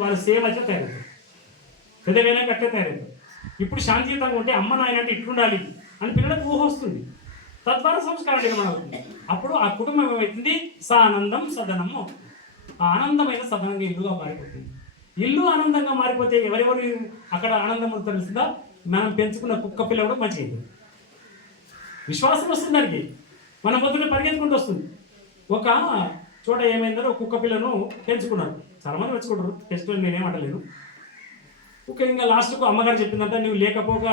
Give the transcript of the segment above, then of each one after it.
వాళ్ళ సేమ్ అయితే తయారవుతారు పెద్దవేనా అట్లే తయారవుతారు ఇప్పుడు శాంతియుతంగా ఉంటే అమ్మ నాయన అంటే ఇట్లుండాలి అని పిల్లలకు ఊహ వస్తుంది. తద్వారా సంస్కారం నిర్మాణం అవుతుంది అప్పుడు ఆ కుటుంబం ఏమవుతుంది సానందం సదనము. ఆ ఆనందమైన సదనంగా ఇల్లుగా మారిపోతుంది. ఇల్లు ఆనందంగా మారిపోతే ఎవరెవరు అక్కడ ఆనందం తెలుస్తుందా? మనం పెంచుకున్న కుక్క పిల్ల కూడా మంచిది. విశ్వాసం వస్తుంది దానికి. మన పొద్దున్న పరిగెత్తుకుంటూ వస్తుంది. ఒక చోట ఏమైందో కుక్క పిల్లను పెంచుకున్నారు. చాలా మంది పెంచుకుంటారు టెస్ట్ నేనేం అంటలేను కుక్క ఇంకా లాస్ట్కు అమ్మగారు చెప్పిందంట నువ్వు లేకపోక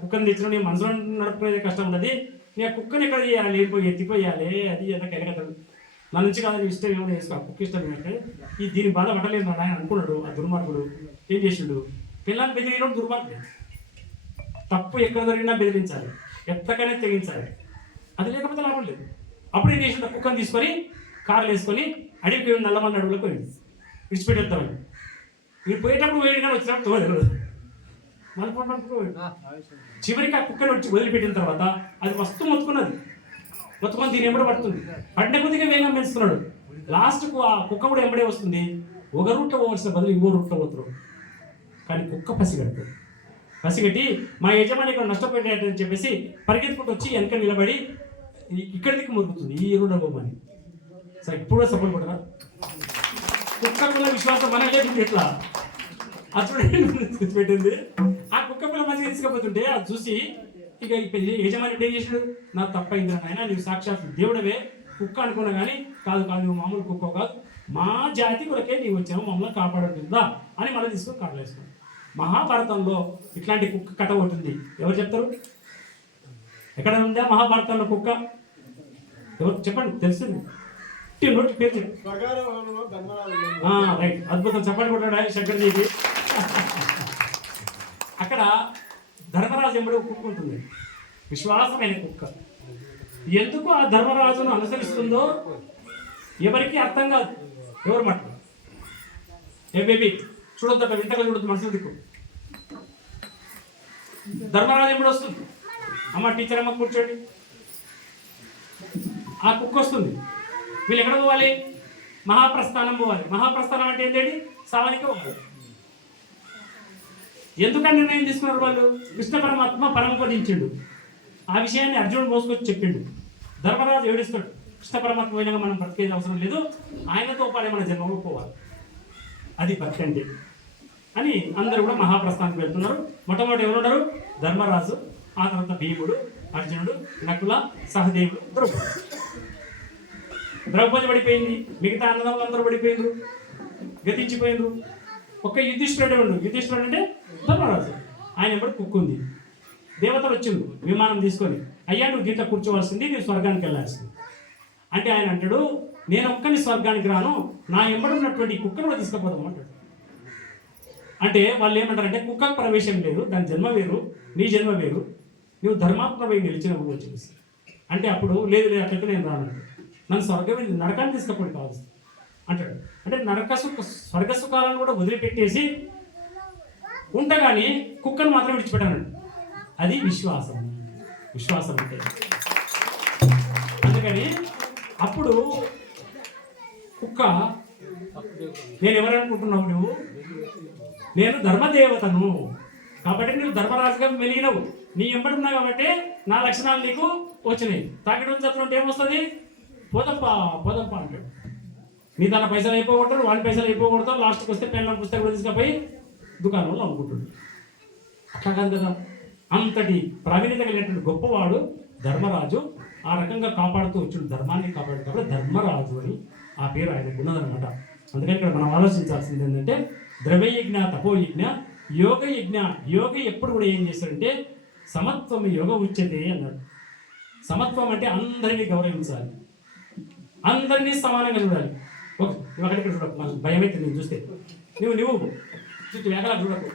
కుక్కని తెచ్చిన నీ మనసులో నడుపుకునేది కష్టం ఉన్నది. నీ కుక్కని ఎక్కడ చేయాలి లేకపోయి ఎత్తిపోయాలి? అది ఎంత కెరగతాడు నా నుంచి కాదు ఇష్టం ఏమైనా చేసుకో ఆ కుక్క ఇష్టం ఏంటంటే ఈ దీని బాధ పడలేదు నాన్న ఆయన అనుకున్నాడు ఆ దుర్మార్గుడు. ఏం చేసిండు? పిల్లల్ని బెదిరించడం దుర్మార్గుడు. తప్పు ఎక్కడ జరిగినా బెదిరించాలి. ఎత్తకనే తెగించాలి. అది లేకపోతే లాభం లేదు. అప్పుడు ఏం చేసిండు? కుక్కను తీసుకొని కార్లు వేసుకొని అడవికి వెళ్ళి నల్లమన్న అడవులకు పోయింది విడిచిపెట్టి వెళ్తామని మీరు పోయేటప్పుడు వేడి కానీ వచ్చినప్పుడు తోలేదు చివరికి ఆ కుక్కను వచ్చి వదిలిపెట్టిన తర్వాత అది వస్తు మొత్తుకున్నది. మొత్తుకొని దీని ఎంబడి పడుతుంది. పడిన కొద్దిగా వేగం పెంచుతున్నాడు. లాస్ట్కు ఆ కుక్క కూడా ఎంబడే వస్తుంది. ఒక రూట్లో పోవలసిన బదులు ఇంకో రూట్లో పోతున్నాడు కానీ కుక్క పసిగడుతుంది పసిగట్టి మా యజమాని ఇక్కడ నష్టపోయాడని చెప్పేసి పరిగెత్తుకుంటూ వచ్చి వెనక నిలబడి ఈ- ఇక్కడ దిక్కు మురుగుతుంది. ఈ ఎరువుల బొమ్మని. సరే ఇప్పుడు కూడా సపోర్ట్ కుక్క పిల్ల విశ్వాసం మనకి లేదు ఎట్లా? అది చూడండి పెట్టింది ఆ కుక్క పిల్ల మంచిగా తీసుకపోతుంటే అది చూసి ఇక యజమాని ఏం చేసాడు? నా తప్పైంది ఆయన నీవు సాక్షాత్ దేవుడవే. కుక్క అనుకున్నా కానీ కాదు కాదు నువ్వు మామూలు కుక్క కాదు. మా జాతి కొరకే నీవు వచ్చావు మమ్మల్ని కాపాడుతుందా అని మళ్ళీ తీసుకొని కాటలేసుకున్నాడు మహాభారతంలో ఇట్లాంటి కుక్క కథ ఒకటి ఎవరు చెప్తారు? ఎక్కడ ఉందా మహాభారతంలో కుక్క? ఎవరు చెప్పండి తెలిసింది. టీ నోటి పేరు రైట్. అద్భుతం. చెప్పండి కొట్టాడు శంకర్జీకి అక్కడ ధర్మరాజు ఎంబడి ఒక కుక్క ఉంటుంది. విశ్వాసమైన కుక్క. ఎందుకు ఆ ధర్మరాజును అనుసరిస్తుందో ఎవరికి అర్థం కాదు. ఎవరు మాట? ఏ బేబీ చూడొద్దట వింతగా చూడొద్దు మనసు దిక్కు. ధర్మరాజు ఎప్పుడు వస్తుంది. అమ్మ టీచర్ అమ్మ కూర్చోండి. ఆ కుక్క వస్తుంది. వీళ్ళు ఎక్కడ పోవాలి? మహాప్రస్థానం పోవాలి. మహాప్రస్థానం అంటే ఏంటండి? సావానికి పోవాలి ఎందుకని నిర్ణయం తీసుకున్నారు వాళ్ళు? కృష్ణ పరమాత్మ పరమపదించిండు ఆ విషయాన్ని అర్జునుడు మోసుకొచ్చి చెప్పిండు. ధర్మరాజు ఏడుస్తాడు. కృష్ణ పరమాత్మ పోయినాక మనం బ్రతికేది అవసరం లేదు. ఆయనతో పాడే మన జన్మలో పోవాలి. అది భక్తి అని అందరూ కూడా మహాప్రస్థానికి వెళ్తున్నారు. మొట్టమొదటి ఎవరున్నారు? ధర్మరాజు ఆ తర్వాత భీముడు అర్జునుడు నకుల సహదేవుడు ద్రౌపది. ద్రౌపది పడిపోయింది మిగతా అన్నదమ్ములు అందరూ పడిపోయిండ్రు గతించిపోయిండ్రు. ఒక్క యుధిష్ఠుడే ఉండు. యుధిష్ఠుడు అంటే ధర్మరాజు. ఆయన ఎప్పుడు కుక్కుంది. దేవతలు వచ్చిండు విమానం తీసుకొని. అయ్యా నువ్వు గీత కూర్చోవలసింది నేను స్వర్గానికి వెళ్ళాల్సింది. అంటే ఆయన అంటాడు నేను ఒక్కని స్వర్గానికి రాను నా ఎంబడి ఉన్నటువంటి కుక్కను కూడా తీసుకుపోదాం అంటాడు. అంటే వాళ్ళు ఏమంటారంటే కుక్కకు ప్రవేశం లేదు దాని జన్మ వేరు నీ జన్మ వేరు. నువ్వు ధర్మాత్మపై నిలిచినప్పుడు వచ్చేసి. అంటే అప్పుడు లేదు లేదు అట్లయితే నేను రాను. నన్ను స్వర్గం నరకాన్ని తీసుకపోయి కాదు. అంటాడు. అంటే నరక సుఖ స్వర్గ సుఖాలను కూడా వదిలిపెట్టేసి ఉండగానే కుక్కను మాత్రం విడిచిపెట్టాను అది విశ్వాసం. విశ్వాసం అంటే. అందుకని అప్పుడు కుక్క నేను ఎవరనుకుంటున్నావు నువ్వు? నేను ధర్మదేవతను. కాబట్టి నువ్వు ధర్మరాజుగా మెలిగినవు. నీ ఎంబడి కాబట్టి నా లక్షణాలు నీకు వచ్చినాయి. తాకిడం చదువుంటే ఏమొస్తుంది? పోదంపా పోదంపా అంటాడు. నీ తన పైసలు అయిపోగొడతాడు వాడి పైసలు అయిపోగొడతాడు లాస్ట్కి వస్తే పెళ్ళం పుస్తకం కూడా తీసుకుపోయి దుకాణంలో అమ్ముకుంటాడు అట్లా కాదు కదా. అంతటి ప్రావీణ్యత కలిగినటువంటి గొప్పవాడు ధర్మరాజు ఆ రకంగా కాపాడుతూ వచ్చిన ధర్మాన్ని కాపాడు కాబట్టి ధర్మరాజు అని ఆ పేరు ఆయనకు ఉన్నదనమాట అందుకని ఇక్కడ మనం ఆలోచించాల్సింది ఏంటంటే ద్రవ్యయజ్ఞ తపోయజ్ఞ యోగ యజ్ఞ యోగ ఎప్పుడు కూడా ఏం చేస్తాడంటే సమత్వం యోగ ఉచ్యతే అన్నాడు. సమత్వం అంటే అందరినీ గౌరవించాలి. అందరినీ సమానంగా చూడాలి ఓకే నువ్వు అక్కడ చూడకు. మన భయం అయితే నేను చూస్తే. నువ్వు నువ్వు చుట్టూ వేగలా చూడకు.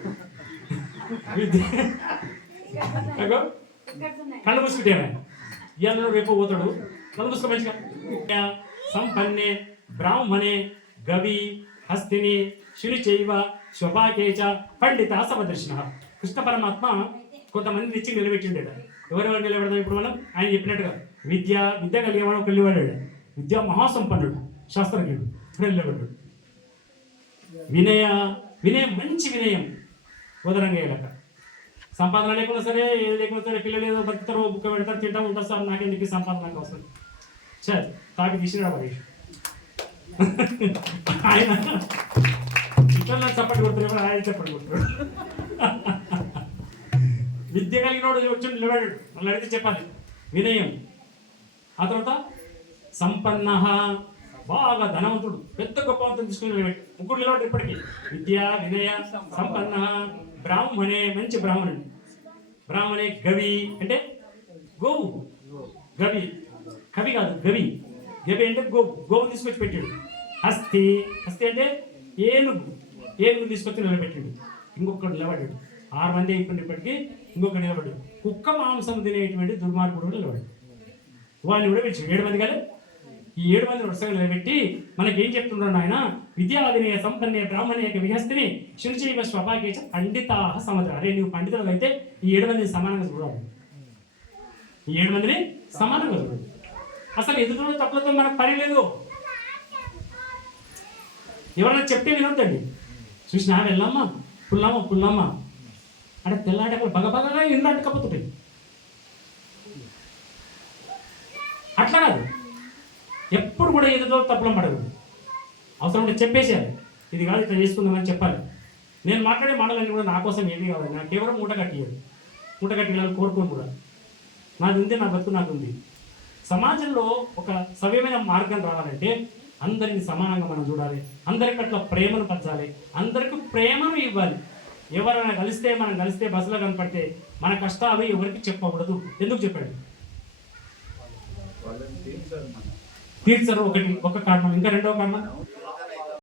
కళ్ళు మూసుకుంటేనా ఇవాళ రేపు పోతాడు కళ్ళు మూసుకో మంచిగా. సంపన్నే బ్రాహ్మణే గవి హస్తిని శుని చైవ శోభాకేచ పండిత సమదర్శన కృష్ణ పరమాత్మ కొంతమంది తెచ్చి నిలబెట్టిండేట. ఎవరెవరు నిలబెడదాం ఇప్పుడు మనం? ఆయన చెప్పినట్టుగా. విద్య విద్య కలిగేవాడు ఒక నిలబడాడు విద్యా మహాసంపన్నుడు శాస్త్రజ్ఞుడు ఇప్పుడు వినయ వినయం మంచి వినయం ఉదరంగా వేయలేక సంపాదన లేకుండా సరే ఏది లేకుండా సరే పిల్లలు ఏదో బతుకుతారో బుక్క పెడతారు తింటా ఉంటారు సార్ నాకేం చెప్పి సంపాదన నాకు అవసరం? సరే తాకి తీసినా ఆయన ఇతరులు చప్పటి కొడుతున్నారు ఆయన చప్పటి కొడుతున్నారు. విద్య కలిగినోడు వచ్చి నిలబడాడు. మళ్ళీ అడిగితే చెప్పాలి. వినయం. ఆ తర్వాత సంపన్న. బాగా ధనవంతుడు పెద్ద గొప్ప తీసుకుని ముగ్గురు నిలబడి ఇప్పటికీ. విద్య వినయ సంపన్న బ్రాహ్మణే మంచి బ్రాహ్మణుడు. బ్రాహ్మణే గవి అంటే గోవు. గవి కవి కాదు గవి. గవి అంటే గో గోవు తీసుకొచ్చి పెట్టాడు. హస్తి హస్తి అంటే ఏనుగు. ఏనుగు తీసుకొచ్చి నిలబెట్టాడు. ఇంకొకడు నిలబడ్డాడు. ఆరు మంది అయిపోయినప్పటికీ ఇంకొకటి నిలబడ్డాడు. కుక్క మాంసం తినేటువంటి దుర్మార్గుడు కూడా నిలబడ్డాడు. వాళ్ళని కూడా పిలిచి ఏడు మంది కదా ఈ ఏడు మంది వరుసగా నిలబెట్టి మనకి ఏం చెప్తున్నాడు ఆయన విద్యావినయ సంపన్నీయ బ్రాహ్మణీయ విహస్తిని శునిచైవ స్వభాగేచ పండితాహ సముద్ర అరే నువ్వు పండితులు అయితే ఈ ఏడు మందిని సమానంగా చూడాలి ఈ ఏడు మందిని సమానంగా చూడాలి అసలు ఎదుటి తప్పులతో మనకు పని లేదు. ఎవరైనా చెప్తే వినొద్దండి. చూసినా వెళ్ళమ్మా పుల్లమ్మ పుల్లమ్మ. అంటే తెల్లాటి అక్కడ బగ బగగా ఎండ అట్లా కాదు. ఎప్పుడు కూడా ఏదో తప్పులం పడకూడదు అవసరం ఉంటే చెప్పేసేయాలి. ఇది కాదు ఇట్లా చేసుకుందామని చెప్పాలి. నేను మాట్లాడే మాటలన్నీ కూడా నా కోసం ఏమీ కావాలి? నాకు కేవలం మూట కట్టియాలి. మూట కట్టియాలని కోరుకోను కూడా. నాది ఉంది నా బతుకు నాకు ఉంది సమాజంలో ఒక సవ్యమైన మార్గం రావాలంటే అందరిని సమానంగా మనం చూడాలి. అందరికి అట్లా ప్రేమను పంచాలి. అందరికీ ప్రేమను ఇవ్వాలి. ఎవరైనా కలిస్తే మనం కలిస్తే బస్సులో కనపడితే మన కష్టాలు ఎవరికి చెప్పకూడదు. ఎందుకు చెప్పాడు? తీర్చరు. ఒకటి ఒక కారణం. ఇంకా రెండవ కారణం?